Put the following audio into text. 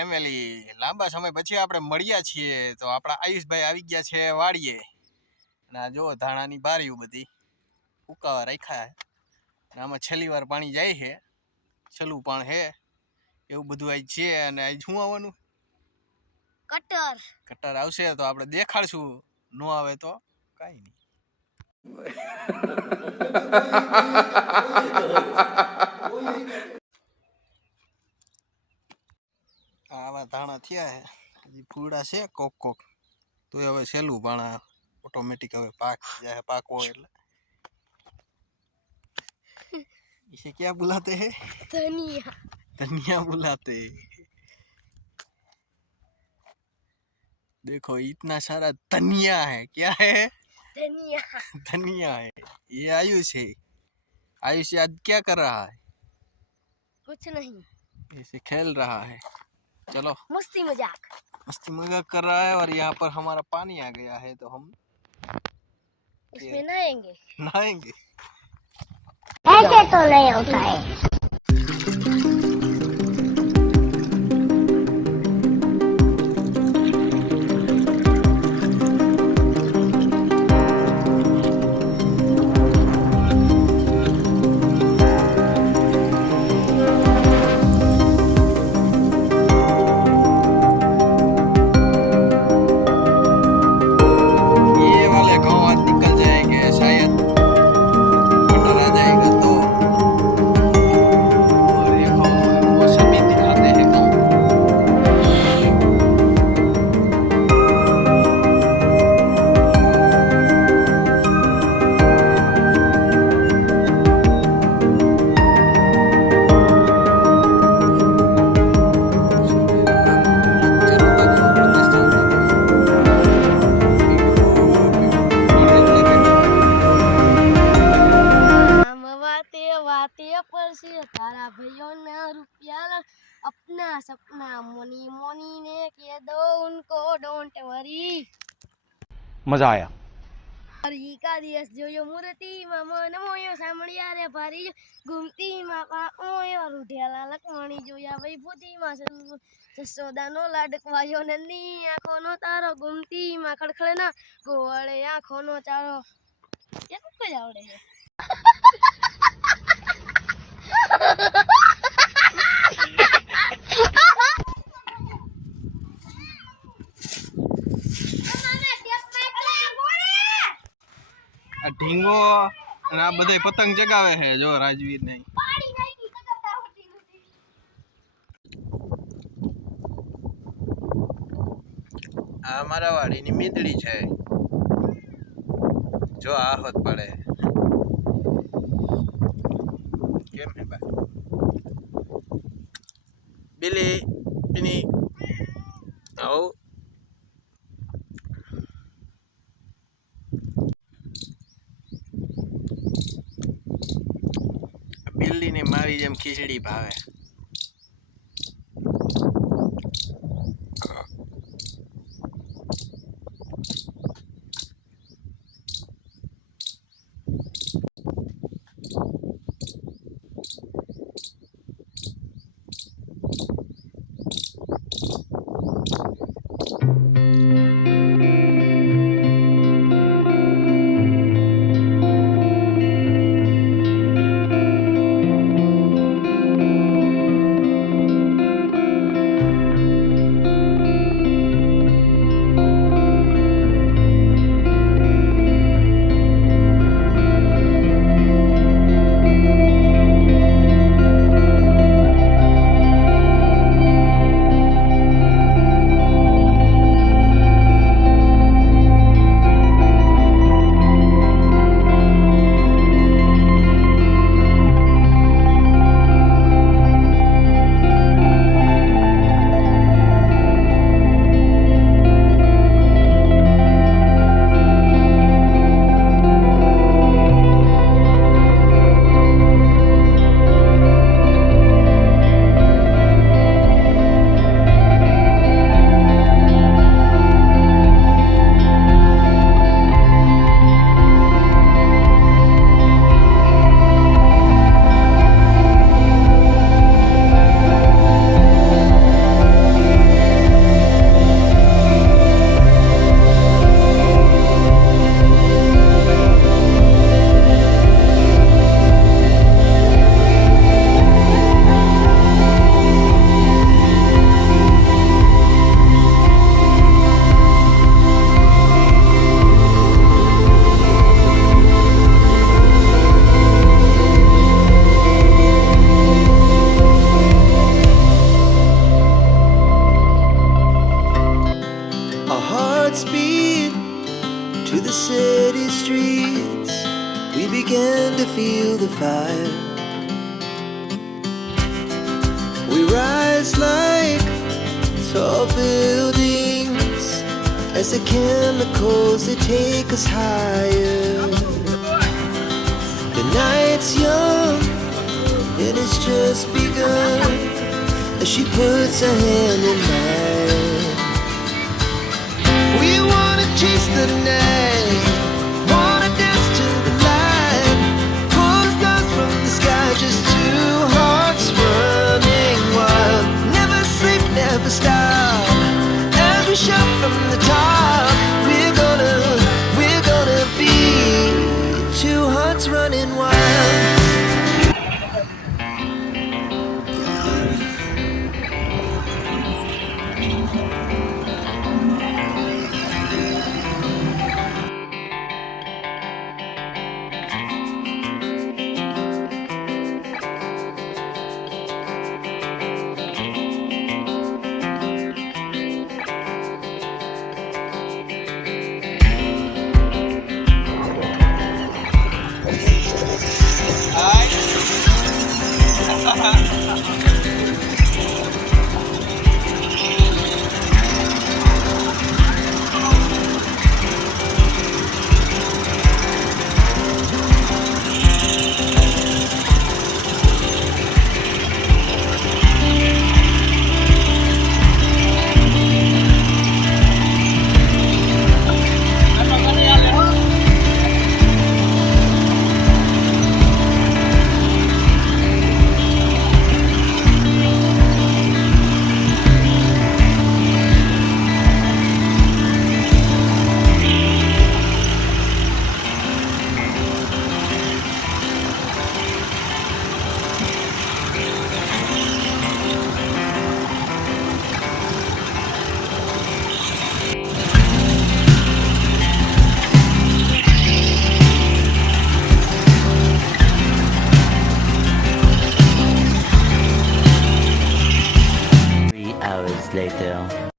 ફેમિલી લાંબા સમય પછી આપણે મળ્યા છીએ તો આપણા આયુષભાઈ આવી ગયા છે વાડીએ અને આ જો ધાણાની બારીઓ બધી ઉકાવા રાખ્યા અને આમાં છેલ્લી વાર પાણી જાય છે છેલ્લું પણ હે એવું બધું આજ છે અને આજ શું આવવાનું કટર આવશે તો આપણે દેખાડશું નો આવે તો કાંઈ નહીં આવા ધાણા થયા હે હજી ફૂડા છે કોક કોક તો હવે સહેલું પણ ઓટોમેટિક હવે પાક જાય પાકો એટલે इसे क्या बुलाते हैं धनिया धनिया बुलाते देखो इतना सारा धनिया है क्या है धनिया धनिया है ये आयुष है आयुष आज क्या कर रहा है कुछ नहीं ऐसे खेल रहा है चलो मस्ती मजाक कर रहा है और यहाँ पर हमारा पानी आ गया है तो हम इसमें नहाएंगे ऐसे तो नहीं होता है तारा भैया ने रुपया अपना सपना मोनी मोनी ने कह दो उनको डोंट वरी मजा आया हरी का दिवस जोयो मूर्ति में मन मोयो सामड़िया रे भारी घूमती में पाओयो रुढेला लक्ष्मणी जोया वैभूति में जसोदा नो लाडकवायो नंदी आँखों नो तारो घूमती में खड़खड़ना गोवड़े आँखों नो चारो ये कुछ आवड़े है ઢીંગો અને આ બધા પતંગ ચગાવે છે જો રાજવીર નહીં આ મારા વાડીની મીંદડી છે જો આ હોત પડે કેમ હે ભાઈ બિલી બિની આવો બિલ્લી ને મારી જેમ ખીચડી ભાવે fire. We rise like tall buildings as the chemicals they take us higher. The night's young, it has just begun as she puts her hand in mine. We wanna chase the night, wanna dance to the light, pull the stars from the sky, just two hearts running wild. Never sleep, never stop, as we shout from the top. We're gonna be two hearts running wild. Hours later.